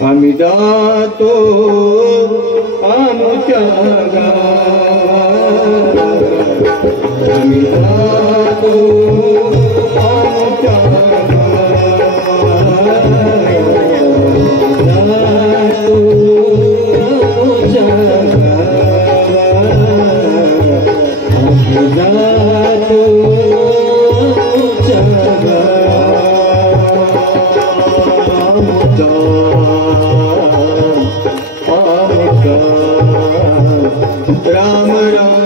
आम्ही जातो आमच्या गावात, आम्ही जातो आमच्या राम राम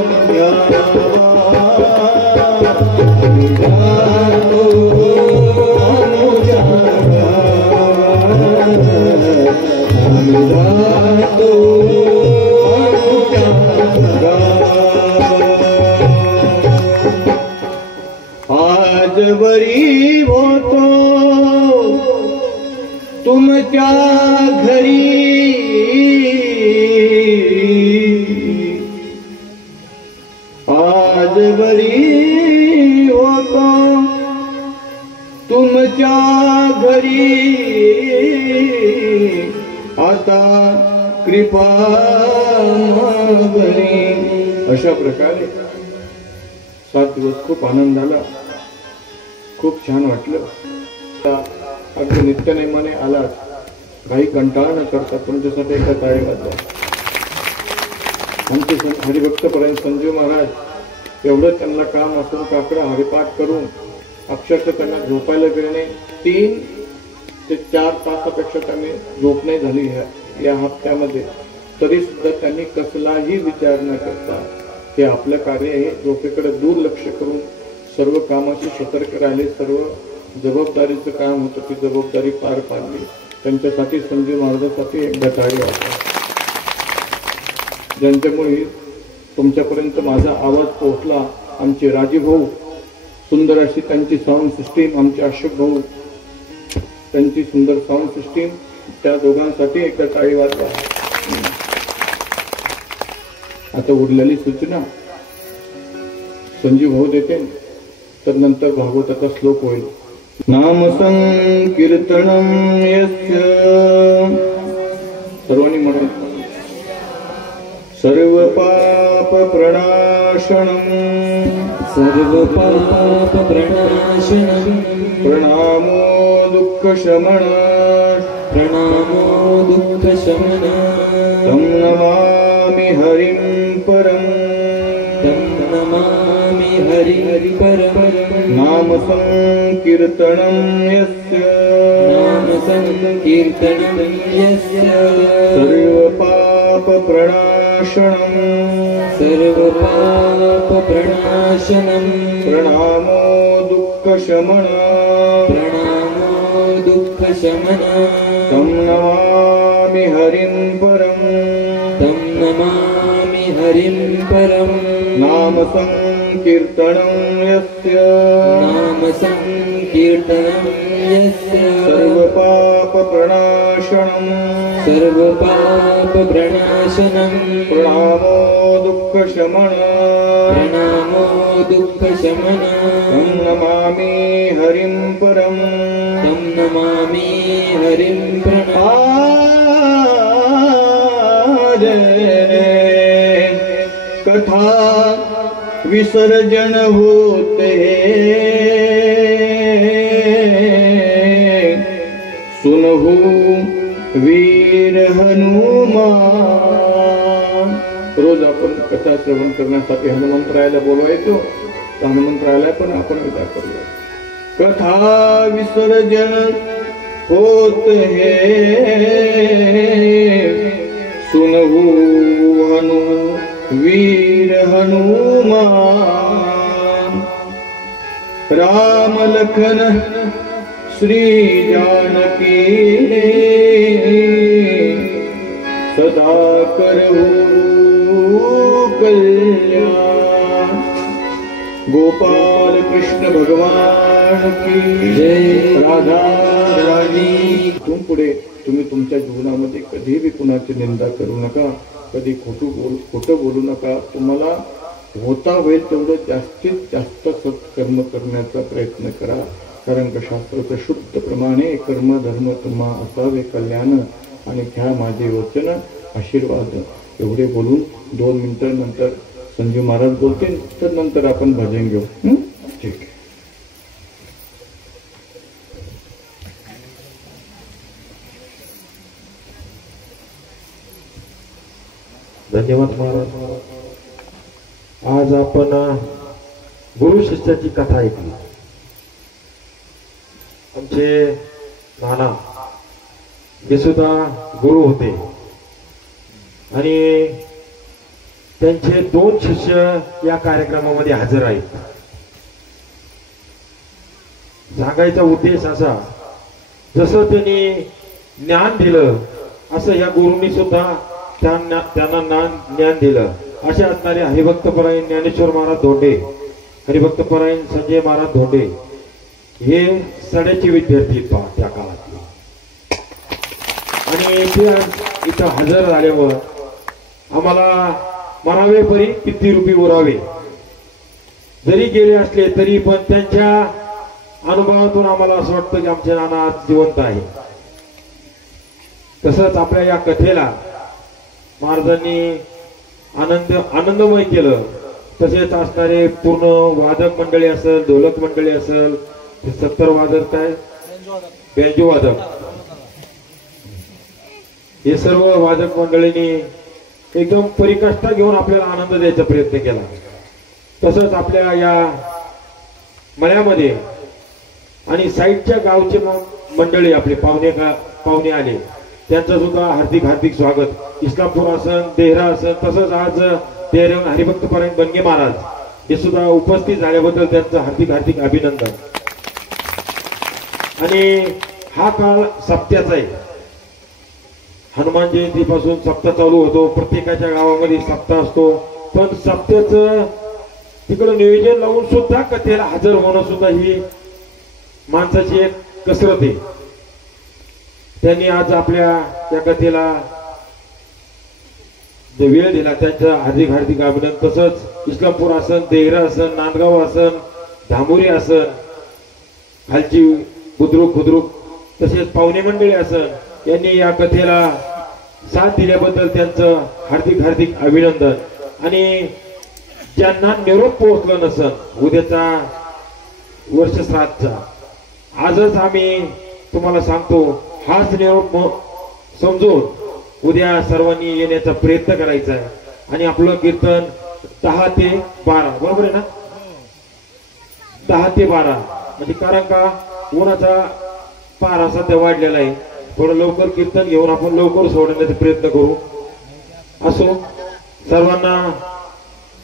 आज बरी होतो तुमच्या घरी, आज बरी होतो तुमच्या घरी, आता कृपा मागणी. अशा प्रकारे 7 दिवस खूप आनंद झाला, खूप छान वाटलं. अगदी नित्यनेमाने आलात, काही कंटाळा न करता तुमच्यासाठी एका ताळी वाजवा. आमचे हरिभक्तपर्यंत संजीव महाराज एवढं त्यांना काम असून काकडा हरिपाठ करून अक्षरशः त्यांना झोपायला वेळणे 3 ते 4 तासापेक्षा त्यांनी झोप नाही झाली या हप्त्यामध्ये, तरी सुद्धा त्यांनी कसलाही विचार न करता हे आपलं कार्य हे झोपेकडे दुर्लक्ष करून सर्व कामाशी सतर्क राहिले, सर्व जबाबदारीचं काम होतं ती जबाबदारी पार पाडली. त्यांच्यासाठी संजीव महाराजांसाठी एकदा टाळी वाजवा, ज्यांच्यामुळे तुमच्यापर्यंत माझा आवाज पोहोचला. आमचे राजीव भाऊ, सुंदर अशी त्यांची साऊंड सिस्टीम, आमचे अशोक भाऊ त्यांची सुंदर साऊंड सिस्टीम, त्या दोघांसाठी एकदा टाळी वाजवा. आता उरलेली सूचना संजीव भाऊ देते, तर नंतर भागवताचा श्लोक होईल. नाम संकीर्तनम यस्य, सर्वांनी म्हणून सर्व पाप प्रणाशनम, सर्व पाप प्रणाशनम, प्रणामो दुःख शमन, प्रणामो दुःख शमन, तं नमामि हरिं परं, तं नमामि हरिं परं. नाम संकीर्तनं यस्य, नाम संकीर्तनं यस्य, सर्व पाप प्रणाशनम, सर्व पाप प्रणाशनम, प्रणामो दुःख शमन, प्रणामो दुःख शमन, तं नमामि हरिं परं, तं नमामि हरिं परं. नाम संकीर्तनं यस्य, नाम संकीर्तनं यस्य, सर्व पाप प्रणाशनम, सर्व पाप प्रणाशनम, प्रणामो दुःख शमन, प्रणामो दुःख शमन, तं नमामि हरिं परं, तं नमामि हरिं कथा विसर्जन होते, सुनहु वीर हनुमान. रोज आपण कथा श्रवण करण्यासाठी हनुमंतरायाला बोलवायचो, तर हनुमंतरायाला पण आपण विचार करूया. कथा विसर्जन होत है, सुनहु वीर हनुमान, राम लखन श्री जानकी सदा करहु कल्याण. गोपाल कृष्ण भगवान की जय. राधा राणी. तुम पुढे तुम्ही तुमच्या जीवनामध्ये कधीही कुणाची निंदा करू नका, कधी खोटं बोलू नका. तुम्हाला होता होईल तेवढं जास्तीत जास्त सत्कर्म करण्याचा प्रयत्न करा, कारण शास्त्राचं शुद्ध प्रमाणे कर्म धर्म तुम्हा असावे कल्याण. आणि घ्या माझे वचन आशीर्वाद. एवढे बोलून 2 मिनिटं नंतर संजू महाराज बोलतील, तर नंतर आपण भजन घेऊ. ठीक आहे. धन्यवाद महाराज. आज आपण गुरु शिष्याची कथा ऐकली. आमचे नाना हे सुद्धा गुरु होते आणि त्यांचे 2 शिष्य या कार्यक्रमामध्ये हजर आहेत. सांगायचा उद्देश असा, जसं त्यांनी ज्ञान दिलं असं या गुरुंनी सुद्धा त्यांना ज्ञान दिलं. असे असणारे हरिभक्तपरायण ज्ञानेश्वर महाराज धोंडे, हरिभक्तपरायण संजय महाराज धोंडे हे सड्याचे विद्यार्थी त्या काळातले. आणि ते इथं हजर झाल्यावर आम्हाला मरावे परी किती रुपये उरावे, जरी गेले असले तरी पण त्यांच्या अनुभवातून आम्हाला असं वाटतं की आमचे नाना आज जिवंत आहे. तसंच आपल्या या कथेला महाराजांनी आनंदमय केलं. तसेच असणारे पूर्ण वादक मंडळी असेल, ढोलक मंडळी असेल, 70 वादक काय बेंजो वादक, हे सर्व वादक मंडळींनी एकदम परिकाष्ठा घेऊन आपल्याला आनंद द्यायचा प्रयत्न केला. तसंच आपल्या या मळ्यामध्ये आणि साईडच्या गावचे मंडळी आपले पाहुणे आले, त्यांचं सुद्धा हार्दिक स्वागत. इस्लामपूर असन, देहरा असन, तसंच आज देहरा हरिभक्तपरायण बनगे महाराज हे सुद्धा उपस्थित झाल्याबद्दल त्यांचं हार्दिक अभिनंदन. आणि हा काळ सप्त्याचा आहे. हनुमान जयंतीपासून सप्ताह चालू होतो. प्रत्येकाच्या गावामध्ये सप्ताह असतो. पण सप्त्याचं तिकडं नियोजन लावून सुद्धा कथेला हजर होणं सुद्धा ही माणसाची एक कसरत आहे. त्यांनी आज आपल्या या कथेला जो वेळ दिला त्यांचा हार्दिक अभिनंदन. तसंच इस्लामपूर असन, देहरा असन, नांदगाव असन, धामुरी असन, खालची बुद्रुक तसेच पाहुणे मंडळी असन, यांनी या कथेला साथ दिल्याबद्दल त्यांचं हार्दिक अभिनंदन. आणि ज्यांना निरोप पोहोचला नसन उद्याचा वर्षश्राद्धचा, आजच आम्ही तुम्हाला सांगतो, हाच निरोप समजून उद्या सर्वांनी येण्याचा प्रयत्न करायचा आहे. आणि आपलं कीर्तन 10 ते 12 बरोबर आहे ना, 10 ते 12 म्हणजे कारण का उन्हाचा पारा सध्या वाढलेला आहे. थोडं लवकर कीर्तन घेऊन आपण लवकर सोडण्याचा प्रयत्न करू. असो, सर्वांना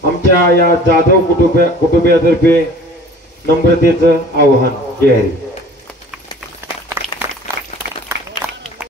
आमच्या या जाधव कुटुंबियातर्फे नम्रतेचं आवाहन. जय हरी.